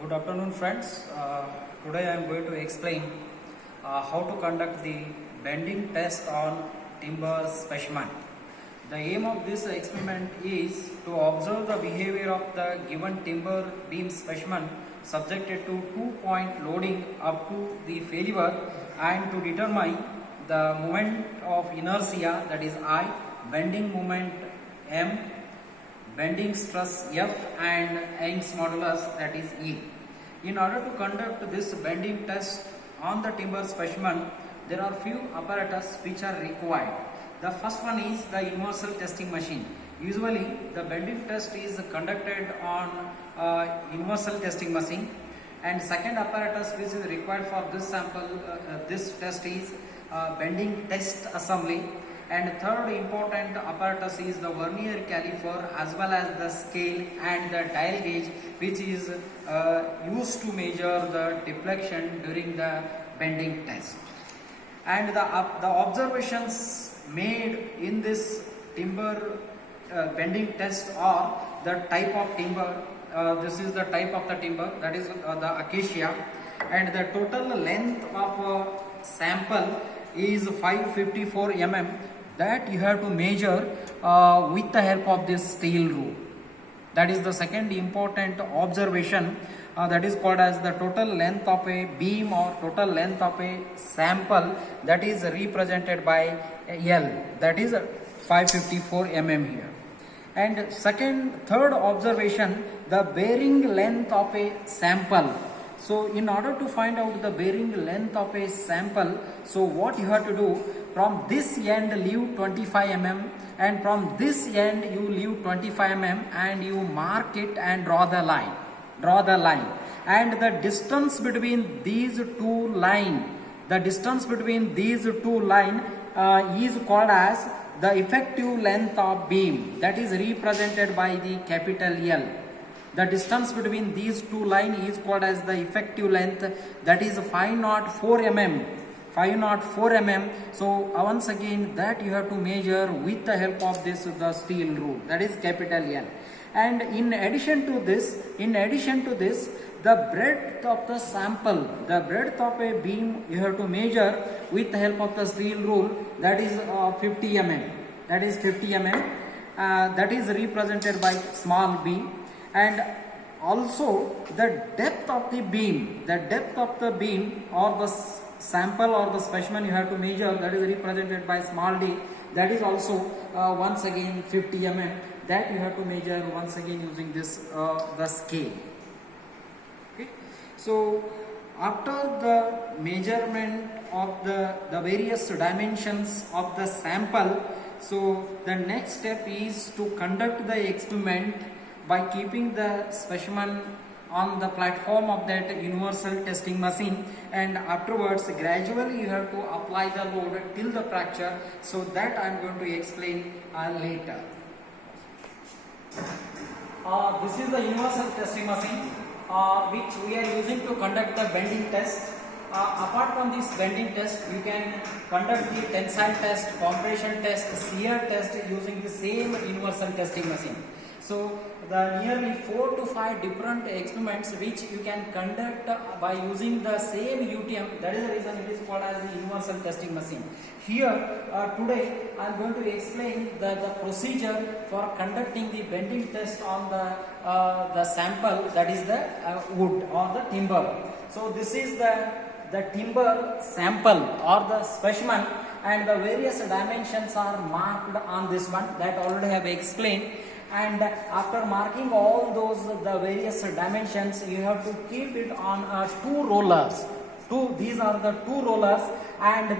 Good afternoon, friends. Today I am going to explain how to conduct the bending test on timber specimen. The aim of this experiment is to observe the behavior of the given timber beam specimen subjected to 2-point loading up to the failure and to determine the moment of inertia, that is I, bending moment M, bending stress F, and Young's modulus, that is E. In order to conduct this bending test on the timber specimen, there are few apparatus which are required. The first one is the universal testing machine. Usually the bending test is conducted on universal testing machine, and second apparatus which is required for this sample, this test is bending test assembly. And third important apparatus is the vernier caliper as well as the scale and the dial gauge, which is used to measure the deflection during the bending test. And the observations made in this timber bending test are the type of timber. This is the type of the timber, that is the acacia, and the total length of a sample is 554 mm. That you have to measure with the help of this steel rule. That is the second important observation, that is called as the total length of a beam or total length of a sample, that is represented by L, that is 554 mm here. And third observation, the bearing length of a sample. So in order to find out the bearing length of a sample, so what you have to do, from this end leave 25 mm and from this end you leave 25 mm and you mark it and draw the line. And the distance between these two lines, is called as the effective length of beam, that is represented by the capital L. The distance between these two lines is called as the effective length, that is 504 mm. So once again that you have to measure with the help of this the steel rule, that is capital L. And in addition to this, the breadth of the sample, the breadth of a beam you have to measure with the help of the steel rule, that is 50 mm. That is represented by small b. And also the depth of the beam, or the sample or the specimen you have to measure, that is represented by small d, that is also once again 50 mm. That you have to measure once again using this the scale. Okay. So after the measurement of the various dimensions of the sample, so the next step is to conduct the experiment by keeping the specimen on the platform of that universal testing machine, and afterwards gradually you have to apply the load till the fracture. So that I am going to explain later. This is the universal testing machine which we are using to conduct the bending test. Apart from this bending test, you can conduct the tensile test, compression test, shear test using the same universal testing machine. So the nearly 4 to 5 different experiments which you can conduct by using the same UTM. That is the reason it is called as the universal testing machine. Here today I am going to explain the procedure for conducting the bending test on the sample, that is the wood or the timber. So this is the timber sample or the specimen, and the various dimensions are marked on this one, that already have explained. And after marking all those the various dimensions, you have to keep it on two rollers. These are the two rollers, and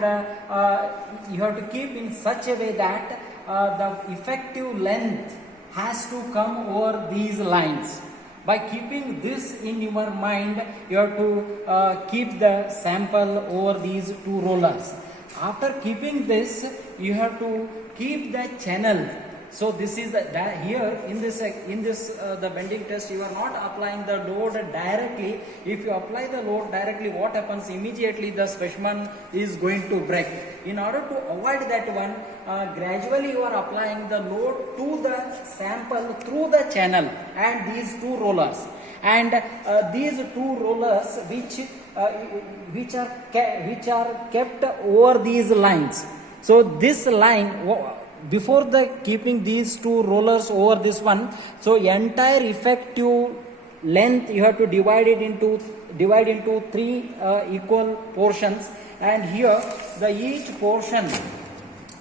you have to keep in such a way that the effective length has to come over these lines. By keeping this in your mind, you have to keep the sample over these two rollers. After keeping this, you have to keep the channel. So this is here in this the bending test, you are not applying the load directly. If you apply the load directly, what happens? Immediately the specimen is going to break. In order to avoid that one, gradually you are applying the load to the sample through the channel and these two rollers. and these two rollers which are kept over these lines. So this line, before the keeping these two rollers over this one, so entire effective length you have to divide into three equal portions, and here the each portion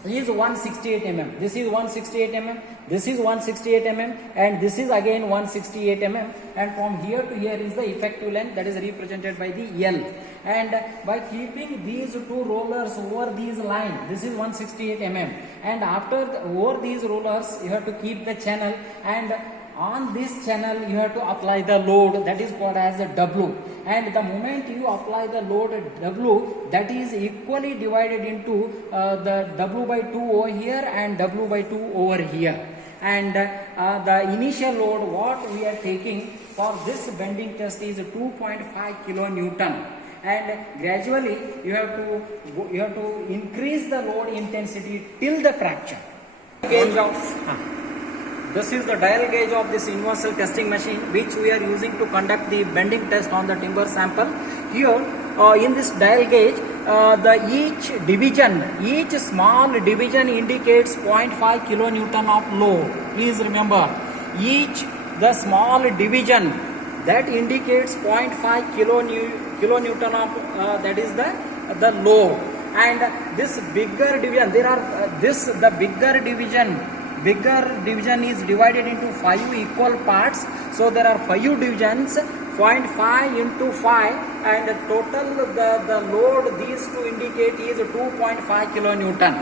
is 168 mm. This is 168 mm, this is 168 mm, and this is again 168 mm, and from here to here is the effective length, that is represented by the L. And by keeping these two rollers over these lines, this is 168 mm, and after over these rollers you have to keep the channel, and on this channel you have to apply the load, that is called as a W. And the moment you apply the load W, that is equally divided into the W by 2 over here and W by 2 over here. And the initial load what we are taking for this bending test is 2.5 kilonewton, and gradually you have to increase the load intensity till the fracture. This is the dial gauge of this universal testing machine which we are using to conduct the bending test on the timber sample. Here in this dial gauge, each small division indicates 0.5 kilonewton of load. Please remember, the small division that indicates 0.5 kilonewton of that is the load. And this bigger division, bigger division is divided into 5 equal parts. So there are 5 divisions, 0.5 into 5, and total the load these two indicate is 2.5 kilonewton.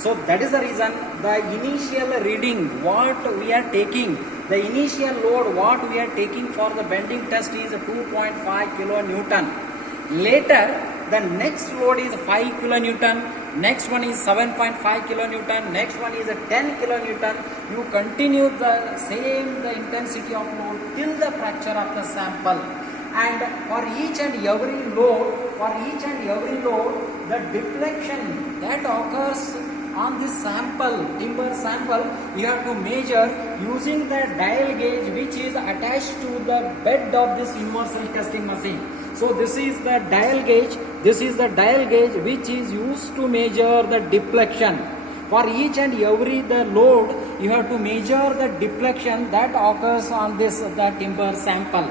So that is the reason the initial reading what we are taking, the initial load what we are taking for the bending test is 2.5 kilonewton. Later the next load is 5 kilonewton, next one is 7.5 kilonewton, next one is 10 kilonewton. You continue the intensity of load till the fracture of the sample. And for each and every load, the deflection that occurs on this timber sample, you have to measure using the dial gauge which is attached to the bed of this universal testing machine. So this is the dial gauge. Which is used to measure the deflection. For each and every the load, you have to measure the deflection that occurs on the timber sample.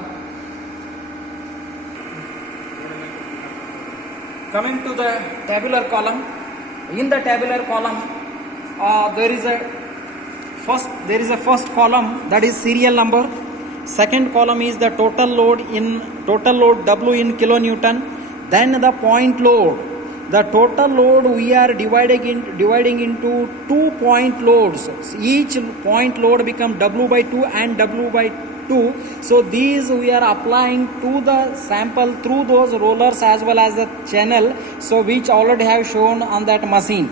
Coming to the tabular column, in the tabular column, there is a first column, that is serial number. Second column is the total load W in kilonewton. Then the point load. The total load we are dividing into 2 point loads. Each point load become W by 2 and W by 2. So these we are applying to the sample through those rollers as well as the channel, so which already have shown on that machine.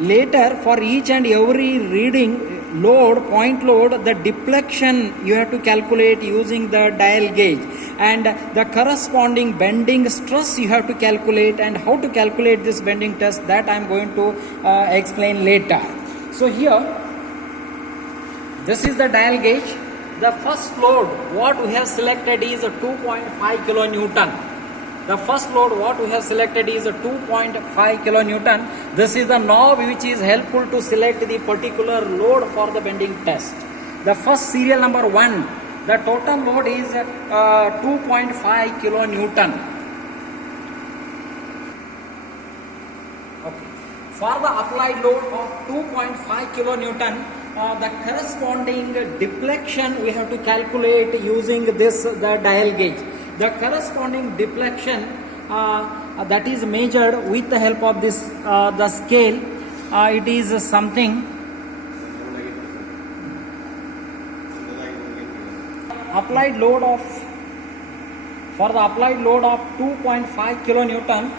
Later, for each and every reading point load, the deflection you have to calculate using the dial gauge, and the corresponding bending stress you have to calculate, and how to calculate this bending test, that I am going to explain later. So here, this is the dial gauge. The first load what we have selected is 2.5 kilonewton. The first load what we have selected is 2.5 kilonewton. This is the knob which is helpful to select the particular load for the bending test. The first serial number 1, the total load is 2.5 kilonewton. Okay. For the applied load of 2.5 kilonewton, the corresponding deflection we have to calculate using the dial gauge. The corresponding deflection that is measured with the help of this the scale. It is something applied load of 2.5 kilonewton.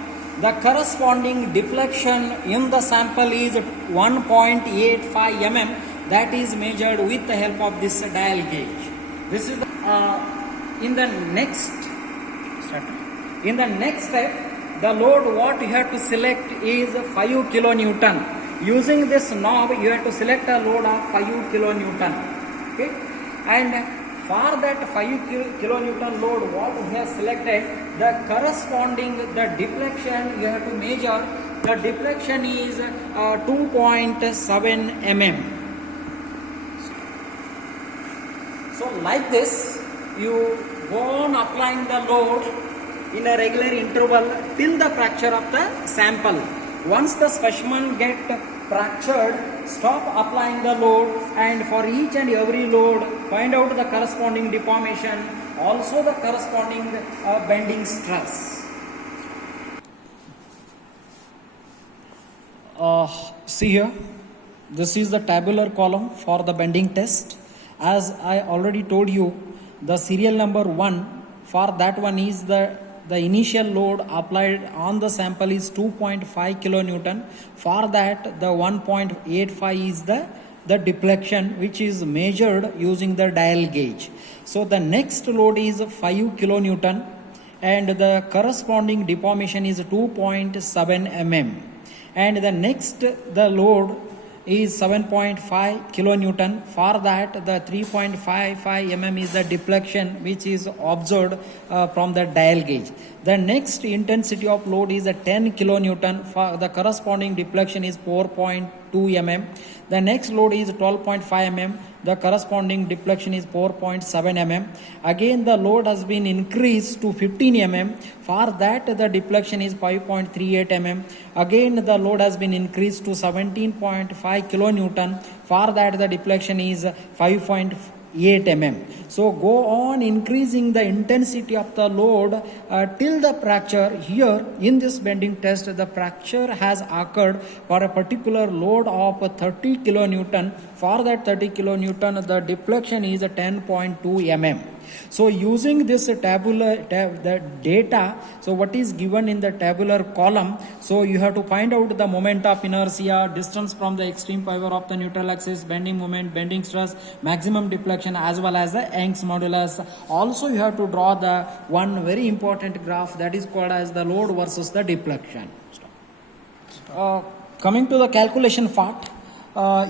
The corresponding deflection in the sample is 1.85 mm. That is measured with the help of this dial gauge. This is in the next step, the load what you have to select is 5 kilonewton. Using this knob, you have to select a load of 5 kilonewton. Okay, and for that 5 kilonewton load, what we have selected, the corresponding the deflection you have to measure. The deflection is 2.7 mm. So like this, you go on applying the load in a regular interval till the fracture of the sample. Once the specimen get fractured, stop applying the load, and for each and every load find out the corresponding deformation, also the corresponding bending stress. See here, this is the tabular column for the bending test. As I already told you, the serial number 1, for that one is the initial load applied on the sample is 2.5 kilonewton. For that, the 1.85 is the deflection, which is measured using the dial gauge. So the next load is 5 kilonewton and the corresponding deformation is 2.7 mm. And the next the load is 7.5 kilonewton. For that, the 3.55 mm is the deflection which is observed from the dial gauge. The next intensity of load is a 10 kilonewton. For the corresponding deflection is 4.2 mm. The next load is 12.5 mm. The corresponding deflection is 4.7 mm. Again, the load has been increased to 15 mm. For that, the deflection is 5.38 mm. Again, the load has been increased to 17.5 kilonewton. For that, the deflection is 5.8 mm. So go on increasing the intensity of the load till the fracture. Here in this bending test, the fracture has occurred for a particular load of 30 kilonewton. For that 30 kilonewton, the deflection is 10.2 mm. So using this the data, so what is given in the tabular column, so you have to find out the moment of inertia, distance from the extreme fiber of the neutral axis, bending moment, bending stress, maximum deflection, as well as the Young's modulus. Also you have to draw the one very important graph that is called as the load versus the deflection. Coming to the calculation part,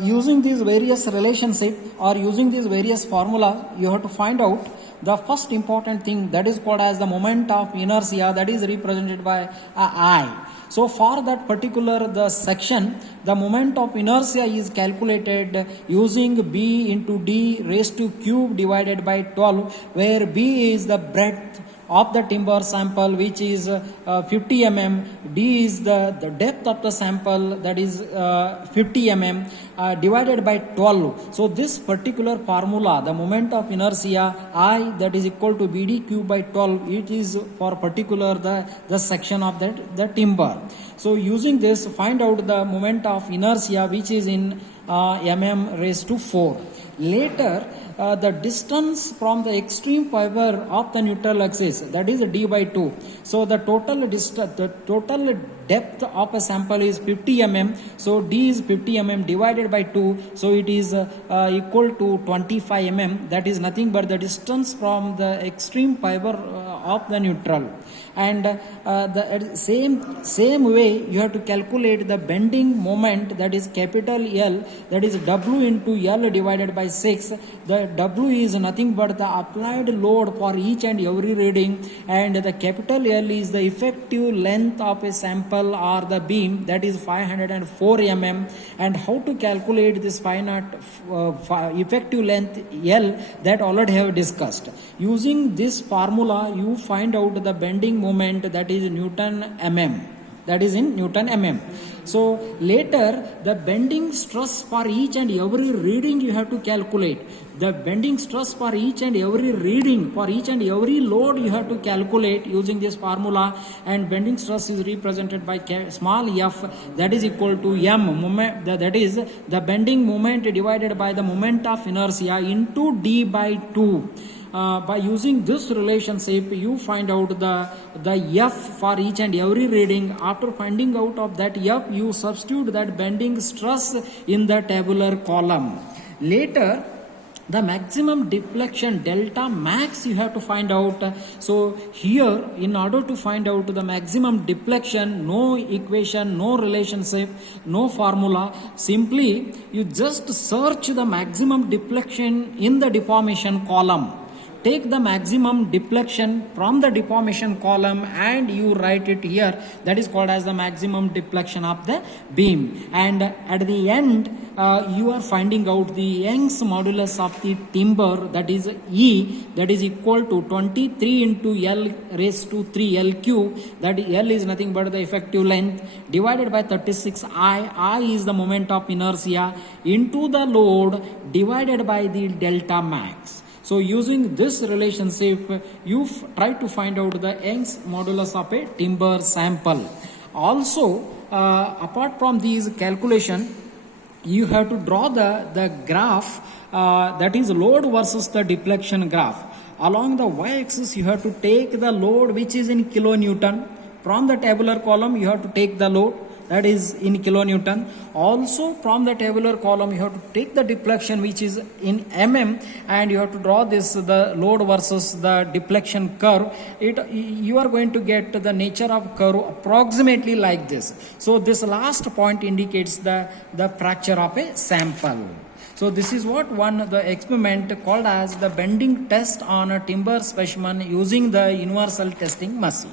using these various relationship or using these various formula, you have to find out the first important thing that is called as the moment of inertia, that is represented by I. So for that particular the section, the moment of inertia is calculated using B into D raised to cube divided by 12, where B is the breadth of the timber sample, which is 50 mm, D is the depth of the sample, that is 50 mm, divided by 12. So this particular formula, the moment of inertia I, that is equal to BD cube by 12, it is for particular the section of the timber. So using this, find out the moment of inertia, which is in mm raised to 4. Later, the distance from the extreme fiber of the neutral axis, that is D by 2. So the total depth of a sample is 50 mm. So D is 50 mm divided by 2. So it is equal to 25 mm. That is nothing but the distance from the extreme fiber of the neutral. And the same way you have to calculate the bending moment, that is capital L, that is W into L divided by 6. The W is nothing but the applied load for each and every reading, and the capital L is the effective length of a sample or the beam, that is 504 mm. And how to calculate this effective length L, that already have discussed. Using this formula, you find out the bending moment, that is Newton mm, that is in Newton mm. So later, the bending stress for each and every reading you have to calculate. The bending stress for each and every reading, for each and every load you have to calculate using this formula, and bending stress is represented by small f, that is equal to m, moment, that is the bending moment divided by the moment of inertia into D by 2. By using this relationship, you find out the F for each and every reading. After finding out of that F, you substitute that bending stress in the tabular column. Later, the maximum deflection delta max you have to find out. So here, in order to find out the maximum deflection, no equation, no relationship, no formula, simply you just search the maximum deflection in the deformation column. take the maximum deflection from the deformation column and you write it here. That is called as the maximum deflection of the beam. And at the end, you are finding out the Young's modulus of the timber, that is E, that is equal to 23 into L raised to 3 L cube. That L is nothing but the effective length divided by 36 I is the moment of inertia into the load divided by the delta max. So using this relationship, you try to find out the Young's modulus of a timber sample. Also, apart from these calculation, you have to draw the graph, that is load versus the deflection graph. Along the y-axis, you have to take the load which is in kilonewton. From the tabular column, you have to take the load that is in kilonewton. Also from the tabular column, you have to take the deflection which is in mm, and you have to draw this, the load versus the deflection curve. You are going to get the nature of curve approximately like this. So this last point indicates the fracture of a sample. So this is what the experiment called as the bending test on a timber specimen using the universal testing machine.